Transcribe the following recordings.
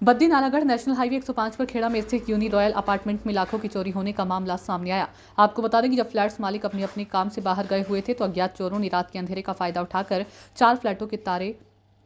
Baddi Nalagarh national highway 105 पर खेड़ा में स्थित यूनी रॉयल अपार्टमेंट में लाखों की चोरी होने का मामला सामने आया। आपको बता दें कि जब फ्लैट्स मालिक अपने अपने काम से बाहर गए हुए थे तो अज्ञात चोरों ने रात के अंधेरे का फायदा उठाकर 4 फ्लैटों के तारे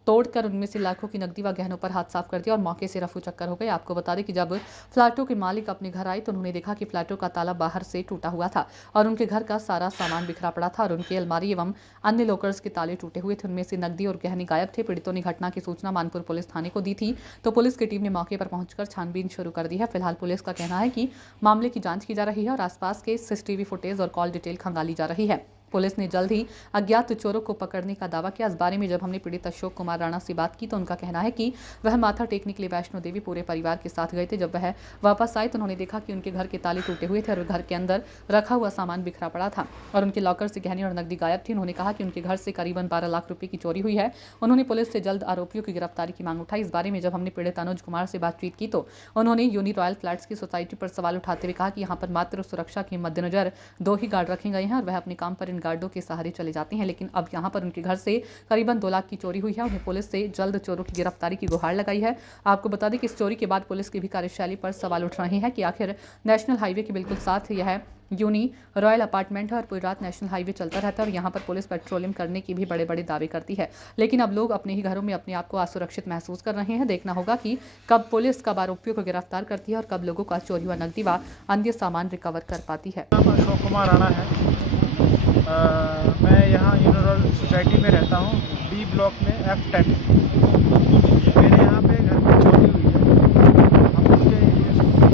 तोड़कर उनमें से लाखों की नकदी व गहनों पर हाथ साफ कर दिया और मौके से रफू चक्कर हो गए। आपको बता दें कि जब फ्लैटों के मालिक अपने घर आए तो उन्होंने देखा कि फ्लैटों का ताला बाहर से टूटा हुआ था और उनके घर का सारा सामान बिखरा पड़ा था और उनकी अलमारी एवं अन्य लॉकर्स के ताले टूटे हुए थे। उनमें से नकदी और गहने गायब थे। पीड़ितों ने घटना की सूचना मानपुर पुलिस थाने को दी थी तो पुलिस की टीम ने मौके पर पहुंचकर छानबीन शुरू कर दी है। फिलहाल पुलिस का कहना है कि मामले की जांच की जा रही है और आसपास के सीसीटीवी फुटेज और कॉल डिटेल खंगाली जा रही है। पुलिस ने जल्द ही अज्ञात चोरों को पकड़ने का दावा किया। इस बारे में जब हमने पीड़ित अशोक कुमार राणा से बात की तो उनका कहना है कि वह माथा टेकने के लिए वैष्णो देवी पूरे परिवार के साथ गए थे। जब वह वापस आए तो उन्होंने देखा कि उनके घर के ताले टूटे हुए थे और घर के अंदर रखा हुआ सामान बिखरा पड़ा था और उनके लॉकर से गहने और नकदी गायब थी। उन्होंने कहा कि उनके घर से करीबन 12 लाख रुपए की चोरी हुई है। उन्होंने पुलिस से जल्द आरोपियों की गिरफ्तारी की मांग उठाई। इस बारे में जब हमने पीड़ित अनुज कुमार से बातचीत की तो उन्होंने यूनी रॉयल फ्लैट्स की सोसाइटी पर सवाल उठाते हुए कहा कि यहाँ पर मात्र सुरक्षा के मद्देनजर 2 ही गार्ड रखे गए हैं और वह अपने काम पर इन गार्डों के सहारे चले जाते हैं, लेकिन अब यहां पर उनके घर से करीबन 2 लाख की चोरी हुई है। उन्हें पुलिस से जल्द चोरों की गिरफ्तारी की गुहार लगाई है। आपको बता दें कि इस चोरी के बाद पुलिस की भी कार्यशैली पर सवाल उठ रहे हैं कि आखिर नेशनल हाईवे के बिल्कुल साथ यह यूनी रॉयल अपार्टमेंट है और पूरी रात नेशनल हाईवे चलता रहता है और यहाँ पर पुलिस पेट्रोलिंग करने की भी बड़े बड़े दावे करती है, लेकिन अब लोग अपने ही घरों में अपने आप को असुरक्षित महसूस कर रहे हैं। देखना होगा कि कब पुलिस कब आरोपियों को गिरफ्तार करती है और कब लोगों का चोरी हुआ नकदी व अन्य सामान रिकवर कर पाती है। अशोक कुमार राणा है। मैं यहाँ यूनी रॉयल सोसाइटी में रहता हूँ, बी ब्लॉक में F10। मेरे यहाँ पे घर में चोरी हुई है। हम उसके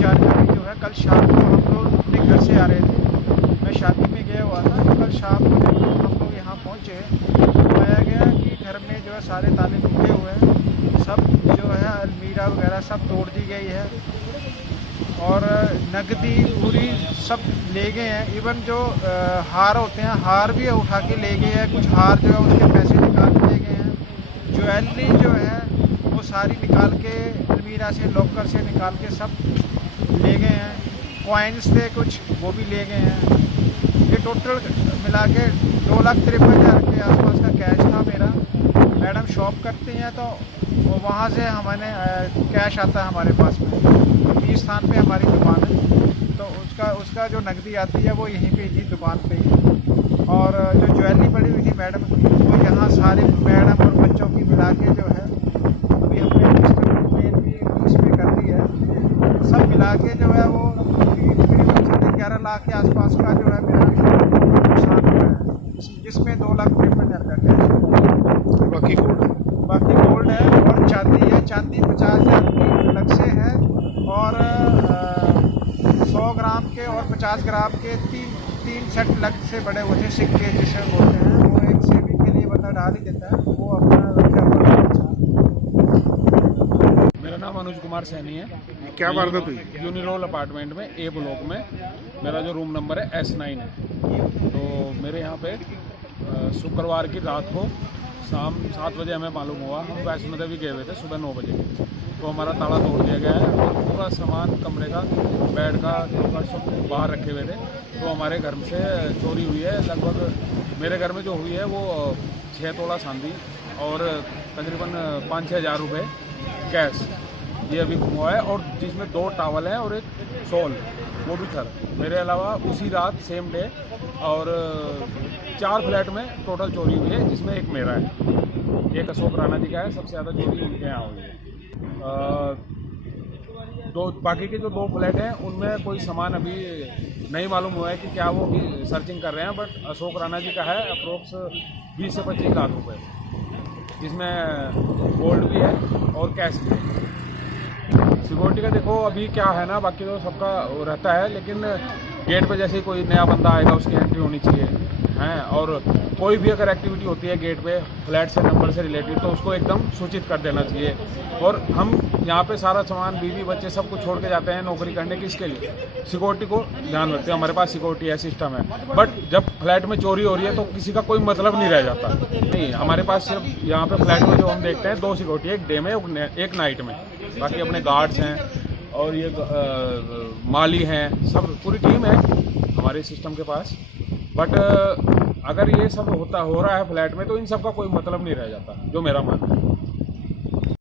जानकारी जो है, कल शाम को हम लोग अपने घर से आ रहे थे। मैं शादी में गया हुआ था तो कल शाम को जब हम लोग यहाँ पहुँचे तो पाया गया कि घर में जो है सारे ताले टूटे हुए हैं। सब जो है अलमीरा वगैरह सब तोड़ दी गई है और नकदी पूरी सब ले गए हैं। इवन जो हार होते हैं, हार भी उठा के ले गए हैं। कुछ हार जो है उसके पैसे निकाल के ले गए हैं। ज्वेलरी जो है वो सारी निकाल के अलमीरा से, लॉकर से निकाल के सब ले गए हैं। कॉइन्स थे कुछ, वो भी ले गए हैं। ये टोटल मिला के 2,53,000 के आसपास का कैश था मेरा। मैडम शॉप करते हैं तो वो वहाँ से हमारे कैश आता है हमारे पास में। 20 स्थान पे हमारी दुकान है तो उसका जो नकदी आती है वो यहीं पे थी दुकान पे ही। और जो ज्वेलरी पड़ी हुई थी मैडम की वो यहाँ सारे मैडम और बच्चों की मिला के जो है अभी हमने रजिस्टर भी इसमें कर दी है। सब मिला के जो है वो तकरीबन 11 लाख के आसपास का जो है मेरा नुकसान हुआ है, जिसमें 2,53,000 का कैश है। बाकी गोल्ड है और चांदी है। चांदी 50,000 की अलग से है और 100 ग्राम के और 50 ग्राम के तीन सेट अलग से बड़े होते हैं सिक्के जिसे बोलते हैं। वो एक सेविंग के लिए बंदा डाल ही देता है, वो अपना मेरा नाम अनुज कुमार सैनी है। क्या वारदात हुई? यूनी रॉयल अपार्टमेंट में ए ब्लॉक में मेरा जो रूम नंबर है S9 है। तो मेरे यहाँ पे शुक्रवार की रात को शाम 7 बजे हमें मालूम हुआ। हम वैष्णो देवी गए हुए थे सुबह 9 बजे। तो हमारा ताला तोड़ दिया गया है और पूरा सामान कमरे का, बेड का, सब बाहर रखे हुए थे। तो हमारे घर से चोरी हुई है। लगभग मेरे घर में जो हुई है वो 6 तोला चांदी और तकरीबन 5-6 हज़ार रुपये कैश ये अभी हुआ है और जिसमें 2 टावल हैं और एक शॉल वो भी था। मेरे अलावा उसी रात सेम डे और 4 फ्लैट में टोटल चोरी हुई है, जिसमें एक मेरा है, एक अशोक राणा जी का है। सबसे ज़्यादा चोरी उनके यहाँ हुई है। बाकी के जो 2 फ्लैट हैं उनमें कोई सामान अभी नहीं मालूम हुआ है कि क्या, वो भी सर्चिंग कर रहे हैं। बट अशोक राणा जी का है अप्रोक्स 20 से 25 लाख रुपए, जिसमें गोल्ड भी है और कैश भी है। सिक्योरिटी का देखो अभी क्या है ना, बाकी तो सबका रहता है, लेकिन गेट पे जैसे कोई नया बंदा आएगा उसकी एंट्री होनी चाहिए हैं। और कोई भी अगर एक्टिविटी होती है गेट पे फ्लैट से, नंबर से रिलेटेड, तो उसको एकदम सूचित कर देना चाहिए। और हम यहाँ पे सारा सामान, बीवी बच्चे सब कुछ छोड़ के जाते हैं नौकरी करने की, इसके लिए सिक्योरिटी को ध्यान रखते हैं। हमारे पास सिक्योरिटी है, सिस्टम है। बट जब फ्लैट में चोरी हो रही है तो किसी का कोई मतलब नहीं रह जाता। नहीं, हमारे पास सिर्फ यहाँ पे फ्लैट में जो हम देखते हैं 2 सिक्योरिटी, एक डे में एक नाइट में। बाकी अपने गार्ड्स हैं और ये माली हैं, सब पूरी टीम है हमारे सिस्टम के पास। बट अगर ये सब हो रहा है फ्लैट में तो इन सब का कोई मतलब नहीं रह जाता, जो मेरा मानना है।